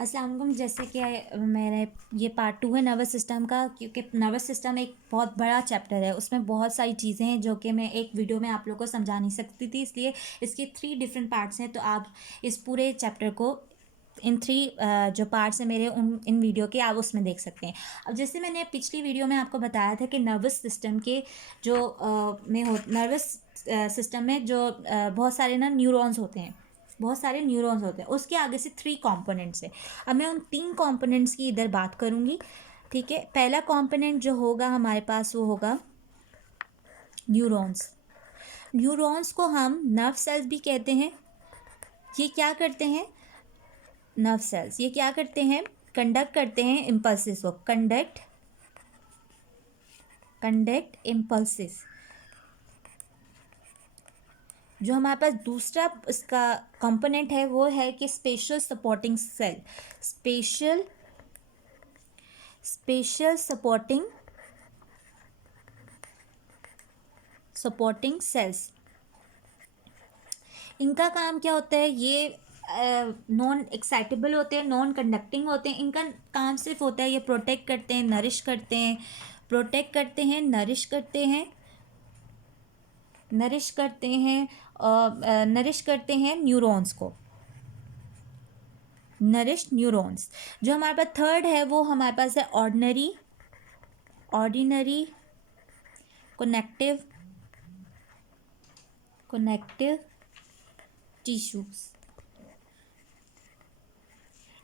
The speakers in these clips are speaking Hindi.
अस्सलाम वालेकुम। जैसे कि मेरे ये पार्ट 2 है नर्वस सिस्टम का, क्योंकि नर्वस सिस्टम एक बहुत बड़ा चैप्टर है। उसमें बहुत सारी चीज़ें हैं जो कि मैं एक वीडियो में आप लोगों को समझा नहीं सकती थी, इसलिए इसके 3 डिफरेंट पार्ट्स हैं। तो आप इस पूरे चैप्टर को इन 3 जो पार्ट्स हैं मेरे उन इन वीडियो के, आप उसमें देख सकते हैं। अब जैसे मैंने पिछली वीडियो में आपको बताया था कि नर्वस सिस्टम के जो नर्वस सिस्टम में जो बहुत सारे ना न्यूरॉन्स होते हैं, बहुत सारे न्यूरॉन्स होते हैं। उसके आगे से 3 कंपोनेंट्स है। अब मैं उन 3 कंपोनेंट्स की इधर बात करूँगी, ठीक है। पहला कंपोनेंट जो होगा हमारे पास वो होगा न्यूरॉन्स। न्यूरॉन्स को हम नर्व सेल्स भी कहते हैं। ये क्या करते हैं? नर्व सेल्स ये क्या करते हैं? कंडक्ट करते हैं इम्पल्सिस को। Conduct impulses. जो हमारे पास दूसरा इसका कंपोनेंट है वो है कि special supporting cell. Special supporting cells. इनका काम क्या होता है? ये नॉन एक्साइटेबल होते हैं, नॉन कंडक्टिंग होते हैं। इनका काम सिर्फ होता है ये प्रोटेक्ट करते हैं, नरिश करते हैं, प्रोटेक्ट करते हैं, नरिश करते हैं, नरिश करते हैं नरिश करते हैं न्यूरॉन्स को। Nourish neurons. जो हमारे पास थर्ड है वो हमारे पास है ऑर्डिनरी कनेक्टिव टिश्यूज।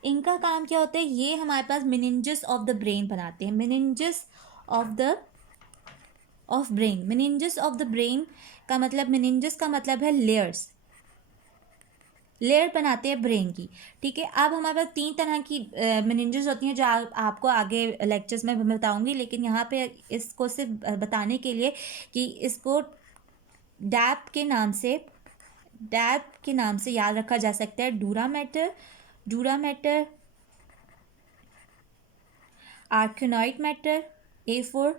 इनका काम क्या होता है? ये हमारे पास मेनिंजेस ऑफ द ब्रेन बनाते हैं। Meninges of brain. Meninges of the brain का मतलब, मेनिंजेस का मतलब है लेयर्स। लेयर बनाते हैं ब्रेन की, ठीक है। अब हमारे पास 3 तरह की मेनिंजेस होती हैं जो आपको आगे लेक्चर्स में मैं बताऊंगी, लेकिन यहाँ पे इसको सिर्फ बताने के लिए कि इसको डैप के नाम से याद रखा जा सकता है। डूरा मैटर, आर्किनॉइड मैटर, A4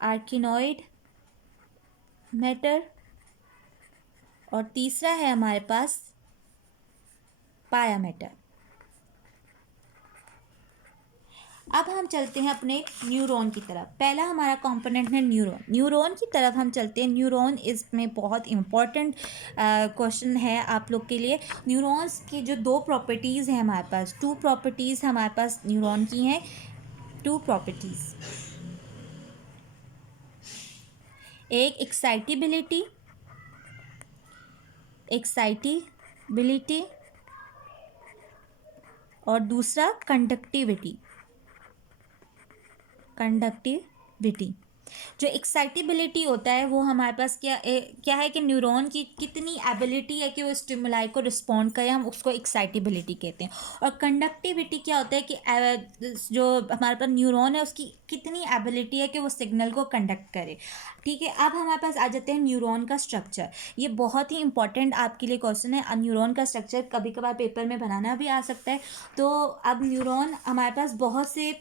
आर्किनॉइड मैटर, और तीसरा है हमारे पास पाया मैटर। अब हम चलते हैं अपने न्यूरॉन की तरफ। पहला हमारा कंपोनेंट है न्यूरॉन की तरफ हम चलते हैं। न्यूरॉन इसमें बहुत इंपॉर्टेंट क्वेश्चन है आप लोग के लिए। न्यूरॉन्स की जो 2 प्रॉपर्टीज़ हैं हमारे पास, 2 प्रॉपर्टीज़ हमारे पास न्यूरॉन की हैं। 2 प्रॉपर्टीज़, एक एक्साइटेबिलिटी और दूसरा कंडक्टिविटी। जो एक्साइटेबिलिटी होता है वो हमारे पास क्या है कि न्यूरॉन की कितनी एबिलिटी है कि वो स्टिमुलाई को रिस्पॉन्ड करे, हम उसको एक्साइटेबिलिटी कहते हैं। और कंडक्टिविटी क्या होता है कि जो हमारे पास न्यूरॉन है उसकी कितनी एबिलिटी है कि वो सिग्नल को कंडक्ट करे, ठीक है। अब हमारे पास आ जाते हैं न्यूरॉन का स्ट्रक्चर। ये बहुत ही इंपॉर्टेंट आपके लिए क्वेश्चन है। न्यूरॉन का स्ट्रक्चर कभी कभार पेपर में बनाना भी आ सकता है। तो अब न्यूरॉन हमारे पास बहुत से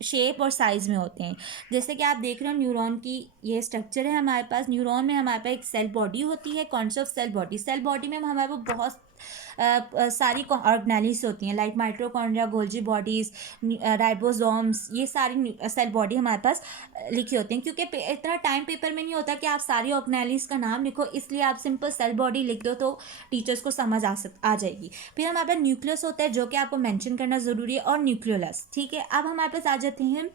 शेप और साइज़ में होते हैं। जैसे कि आप देख रहे हो न्यूरॉन की ये स्ट्रक्चर है हमारे पास। न्यूरॉन में हमारे पास एक सेल बॉडी होती है। कॉन्सेप्ट सेल बॉडी में हमारे पास बहुत सारी ऑर्गेनेल्स होती हैं, like mitochondria, Golgi bodies, ribosomes. ये सारी सेल बॉडी हमारे पास लिखी होती हैं। क्योंकि इतना टाइम पेपर में नहीं होता कि आप सारी ऑर्गेनेल्स का नाम लिखो, इसलिए आप सिंपल सेल बॉडी लिख दो तो टीचर्स को समझ आ जाएगी। फिर हमारे पास न्यूक्लियस होता है जो कि आपको मेंशन करना ज़रूरी है, और न्यूक्लियोलस, ठीक है। अब हमारे पास आ जाते हैं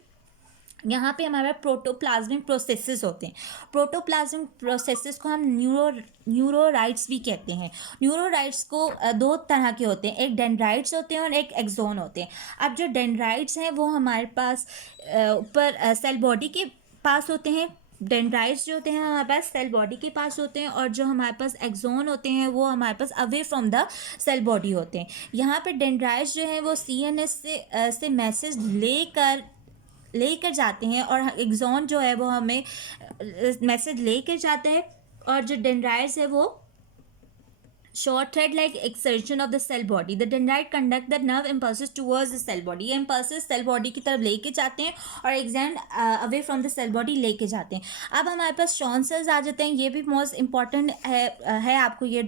यहाँ पे हमारे प्रोटोप्लाज्मिक प्रोसेसेस होते हैं। प्रोटोप्लाज्मिक प्रोसेसेस को हम न्यूरोराइट्स भी कहते हैं। न्यूरोराइट्स को 2 तरह के होते हैं, एक डेंड्राइट्स होते हैं और एक एक्सोन होते हैं। अब जो डेंड्राइट्स हैं वो हमारे पास ऊपर सेल बॉडी के पास होते हैं। डेंड्राइट्स जो होते हैं हमारे पास सेल बॉडी के पास होते हैं, और जो हमारे पास एक्सोन होते हैं वो हमारे पास away from the cell body होते हैं। यहाँ पे डेंड्राइट्स जो हैं वो CNS से मैसेज लेकर जाते हैं, और एक्सॉन जो है वो हमें मैसेज लेकर जाते हैं, और जो डेंड्राइट्स है वो short thread like exertion of the cell body. The dendrite conduct the nerve impulses towards the cell body. ये impulses cell body की तरफ लेके जाते हैं और extend away from the cell body लेके जाते हैं. अब हमारे पास Schwann cells आ जाते हैं. ये भी most important है आपको ये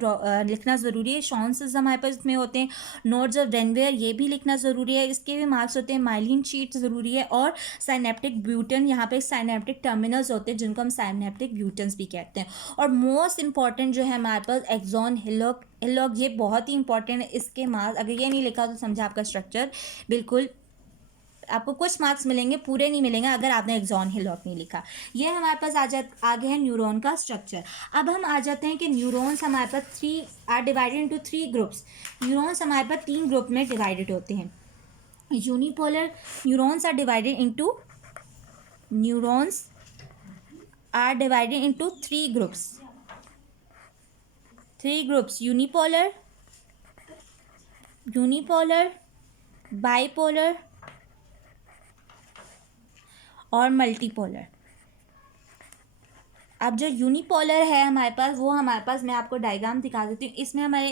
लिखना ज़रूरी है. Schwann cells हमारे पास इसमें होते हैं. Nodes of Denver ये भी लिखना ज़रूरी है. इसके भी मार्क्स होते हैं. Myelin sheath ज़रूरी है और synaptic button, यहाँ पे synaptic terminals होते हैं जिनको हम synaptic buttons भी कहते हैं. और मोस्ट इंपॉर्टेंट जो है हमारे पास एक्सॉन हिलॉक ये बहुत ही इंपॉर्टेंट है. इसके मार्क्स अगर ये नहीं लिखा तो समझा आपका स्ट्रक्चर बिल्कुल, आपको कुछ मार्क्स मिलेंगे, पूरे नहीं मिलेंगे अगर आपने एक्सॉन हिलॉक नहीं लिखा. ये हमारे पास आगे है न्यूरॉन का स्ट्रक्चर. अब हम आ जाते हैं कि न्यूरॉन्स हमारे पास 3 are divided into 3 groups. Neurons हमारे पास 3 ग्रुप में डिवाइडेड होते हैं. Unipolar neurons are divided into 3 groups. Unipolar, bipolar और मल्टीपोलर. अब जो यूनिपोलर है हमारे पास, वो हमारे पास मैं आपको डायग्राम दिखा देती हूँ. इसमें हमारे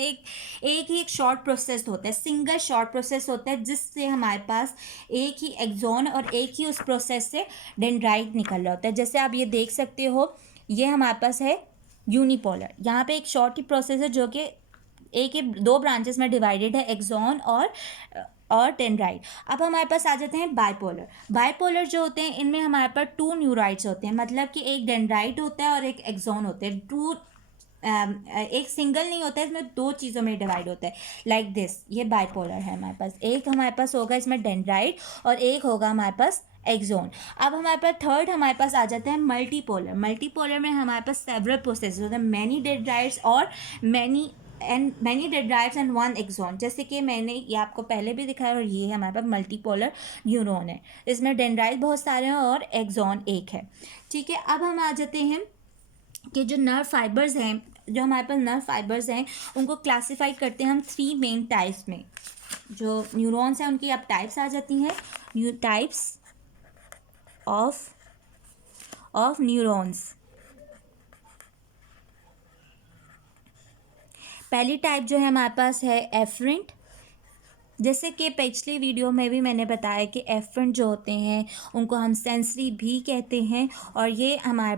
एक शॉर्ट प्रोसेस होता है, सिंगल शॉर्ट प्रोसेस होता है जिससे हमारे पास एक ही एक्सॉन और एक ही उस प्रोसेस से डेंड्राइट निकल रहा होता है. जैसे आप ये देख सकते हो, ये हमारे पास है यूनिपोलर. यहाँ पे एक शॉर्ट ही प्रोसेस है जो कि एक ही 2 ब्रांचेस में डिवाइडेड है, एक्सॉन और डेंड्राइट. अब हमारे पास आ जाते हैं बाइपोलर जो होते हैं, इनमें हमारे पास 2 न्यूराइड्स होते हैं. मतलब कि एक डेंड्राइट होता है और एक एक्सॉन होते हैं. एक सिंगल नहीं होता है, इसमें 2 चीज़ों में डिवाइड होता है. लाइक दिस, ये बाइपोलर है हमारे पास. एक हमारे पास होगा इसमें डेंड्राइट और एक होगा हमारे पास एक्सॉन. अब हमारे पास थर्ड हमारे पास आ जाता है मल्टीपोलर में हमारे पास सेवरल प्रोसेस होते हैं. मैनी डेंड्राइट्स और मैनी डेंड्राइट्स एंड 1 एक्सॉन. जैसे कि मैंने ये आपको पहले भी दिखाया और ये हमारे पास मल्टीपोलर न्यूरॉन है. इसमें डेंड्राइट बहुत सारे हैं और एक्सॉन एक है. ठीक है, अब हम आ जाते हैं कि जो नर्व फाइबर्स हैं, जो हमारे पास नर्व फाइबर्स हैं, उनको क्लासीफाई करते हैं हम 3 मेन टाइप्स में. जो न्यूरॉन्स हैं उनकी अब टाइप्स आ जाती हैं. Types of neurons. पहली टाइप जो है हमारे पास है एफरेंट. जैसे कि पिछली वीडियो में भी मैंने बताया कि एफरेंट जो होते हैं उनको हम सेंसरी भी कहते हैं और ये हमारे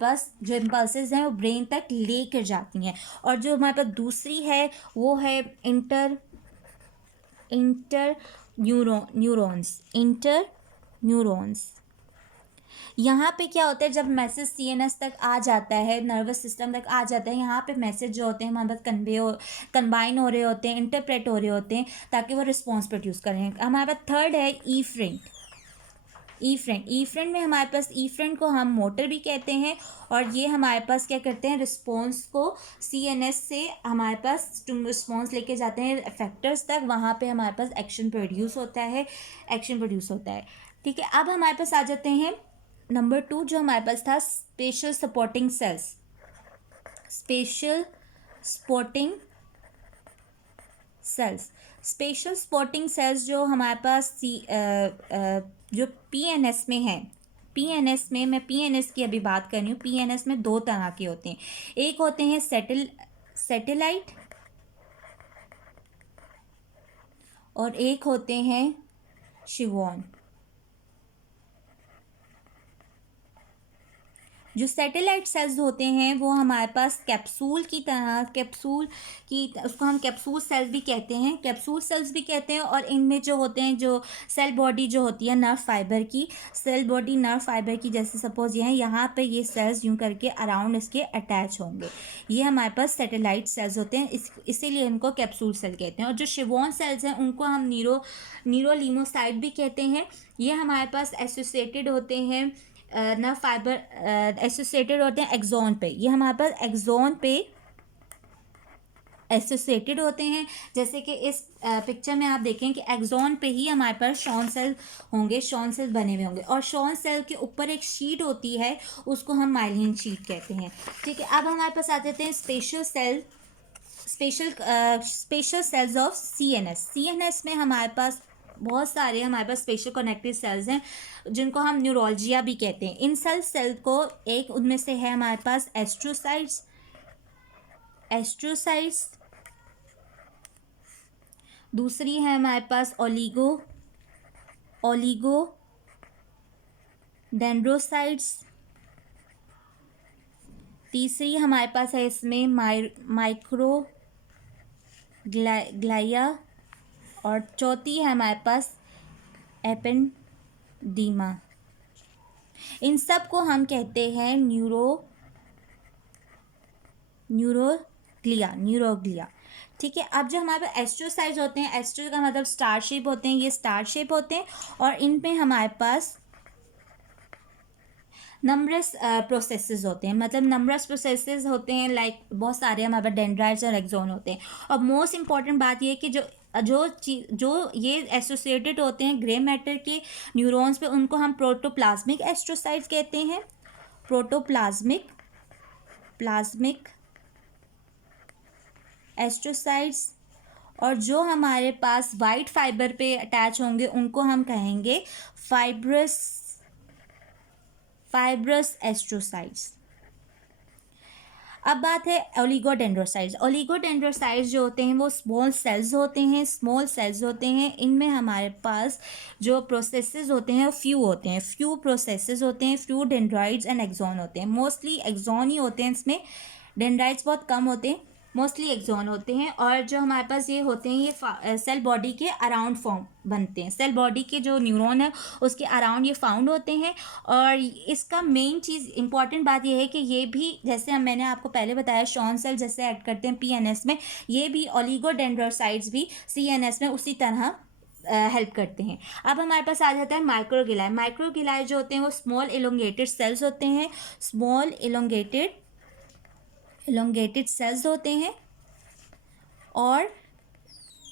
पास जो इम्पल्सेस हैं वो ब्रेन तक लेकर जाती हैं. और जो हमारे पास दूसरी है वो है इंटर न्यूरॉन्स. यहाँ पे क्या होता है, जब मैसेज सीएनएस तक आ जाता है, नर्वस सिस्टम तक आ जाता है, यहाँ पे मैसेज जो होते हैं हमारे पास कंबाइन हो रहे होते हैं, इंटरप्रेट हो रहे होते हैं ताकि वो रिस्पॉन्स प्रोड्यूस करें. हमारे पास थर्ड है ईफ्रेंट में हमारे पास ईफ्रेंट को हम मोटर भी कहते हैं और ये हमारे पास क्या करते हैं, रिस्पॉन्स को सीएनएस से हमारे पास रिस्पॉन्स लेके जाते हैं इफेक्टर्स तक. वहाँ पे हमारे पास एक्शन प्रोड्यूस होता है. ठीक है, अब हमारे पास आ जाते हैं नंबर 2 जो हमारे पास था, स्पेशल सपोर्टिंग सेल्स जो हमारे पास जो पीएनएस में है. मैं पीएनएस की अभी बात कर रही हूँ. पीएनएस में 2 तरह के होते हैं. एक होते हैं सैटेलाइट और एक होते हैं शिवॉन. जो सैटेलाइट सेल्स होते हैं वो हमारे पास कैप्सूल की उसको हम कैप्सूल सेल्स भी कहते हैं. और इनमें जो होते हैं, जो सेल बॉडी जो होती है नर्व फाइबर की, जैसे सपोज ये है, यहाँ पे ये सेल्स यूं करके अराउंड इसके अटैच होंगे. ये हमारे पास सैटेलाइट सेल्स होते हैं, इसीलिए इनको कैप्सूल सेल कहते हैं. और जो शिवॉन सेल्स हैं उनको हम न्यूरोलीमोसाइट भी कहते हैं. ये हमारे पास एसोसिएटेड होते हैं नर्व फाइबर एसोसिएटेड होते हैं एक्सॉन पे. ये हमारे पास एक्सॉन पे एसोसिएटेड होते हैं. जैसे कि इस पिक्चर में आप देखें कि एक्सॉन पे ही हमारे पास शॉन सेल बने हुए होंगे और शॉन सेल के ऊपर एक शीट होती है, उसको हम माइलिन शीट कहते हैं. ठीक है, अब हमारे पास आ जाते हैं स्पेशल सेल्स ऑफ सीएनएस में हमारे पास बहुत सारे स्पेशल कनेक्टिव सेल्स हैं जिनको हम न्यूरोलजिया भी कहते हैं. इन सेल को एक उनमें से है हमारे पास एस्ट्रोसाइट्स, एस्ट्रोसाइट्स, दूसरी है हमारे पास ओलिगो डेंड्रोसाइट्स, तीसरी हमारे पास है इसमें माइक्रो ग्लाइया, और चौथी है हमारे पास एपेंडीमा। इन सब को हम कहते हैं न्यूरोग्लिया। ठीक है। अब जो हमारे पास एस्ट्रोसाइट्स होते हैं, एस्ट्रो का मतलब स्टार शेप होते हैं, ये स्टार शेप होते हैं, और इन पे हमारे पास नंबरस प्रोसेसेस होते हैं, मतलब नंबरस प्रोसेसेस होते हैं, लाइक बहुत सारे हमारे पास डेंड्राइट्स और एक्सोन होते हैं। और मोस्ट इंपॉर्टेंट बात ये है कि जो ये एसोसिएटेड होते हैं ग्रे मैटर के न्यूरॉन्स पे, उनको हम प्रोटोप्लाज्मिक एस्ट्रोसाइट्स कहते हैं, प्लाज्मिक एस्ट्रोसाइट्स। और जो हमारे पास वाइट फाइबर पे अटैच होंगे उनको हम कहेंगे फाइब्रस एस्ट्रोसाइट्स। अब बात है ओलिगोडेंड्रोसाइट्स। ओलिगोडेंड्रोसाइट्स जो होते हैं वो स्मॉल सेल्स होते हैं। इनमें हमारे पास जो प्रोसेसेस होते हैं वो फ्यू प्रोसेसेस होते हैं, फ्यू डेंड्राइट्स एंड एक्सॉन होते हैं। मोस्टली एक्सॉन ही होते हैं इसमें, डेंड्राइट्स बहुत कम होते हैं, मोस्टली एक्सॉन होते हैं। और जो हमारे पास ये होते हैं ये सेल बॉडी के अराउंड फॉर्म बनते हैं, सेल बॉडी के जो न्यूरॉन है उसके अराउंड ये फाउंड होते हैं। और इसका मेन चीज़ इंपॉर्टेंट बात ये है कि ये भी जैसे मैंने आपको पहले बताया शॉन सेल जैसे ऐड करते हैं पीएनएस में, ये भी ओलिगोडेंड्रोसाइट्स भी सीएनएस में उसी तरह हेल्प करते हैं। अब हमारे पास आ जाता है माइक्रोगिलाई जो होते हैं वो स्मॉल एलोंगेटेड सेल्स होते हैं, एलोंगेटेड सेल्स होते हैं। और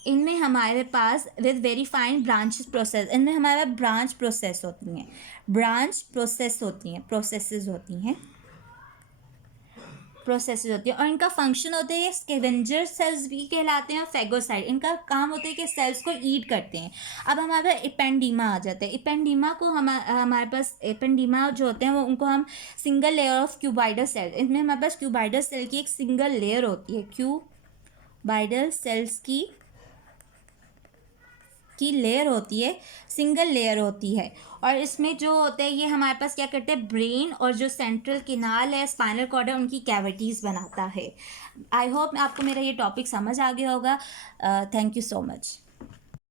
इनमें हमारे पास with very fine branch process, इनमें हमारे पास ब्रांच प्रोसेसेस होती हैं। और इनका फंक्शन होता है, स्कैवेंजर सेल्स भी कहलाते हैं, और फेगोसाइट, इनका काम होता है कि सेल्स को ईट करते हैं। अब हमारे पास एपेंडीमा आ जाता है। एपेंडीमा को हमारे पास एपेंडीमा जो होते हैं वो उनको हम single layer of cuboidal cell, इनमें हमारे पास क्यूबाइडल सेल की एक सिंगल लेयर होती है, क्यूबाइडल सेल्स की लेयर होती है, सिंगल लेयर होती है। और इसमें जो होते हैं ये हमारे पास क्या करते हैं, ब्रेन और जो सेंट्रल किनाल है, स्पाइनल कॉर्ड है, उनकी कैविटीज़ बनाता है। आई होप आपको मेरा ये टॉपिक समझ आ गया होगा। Thank you so much.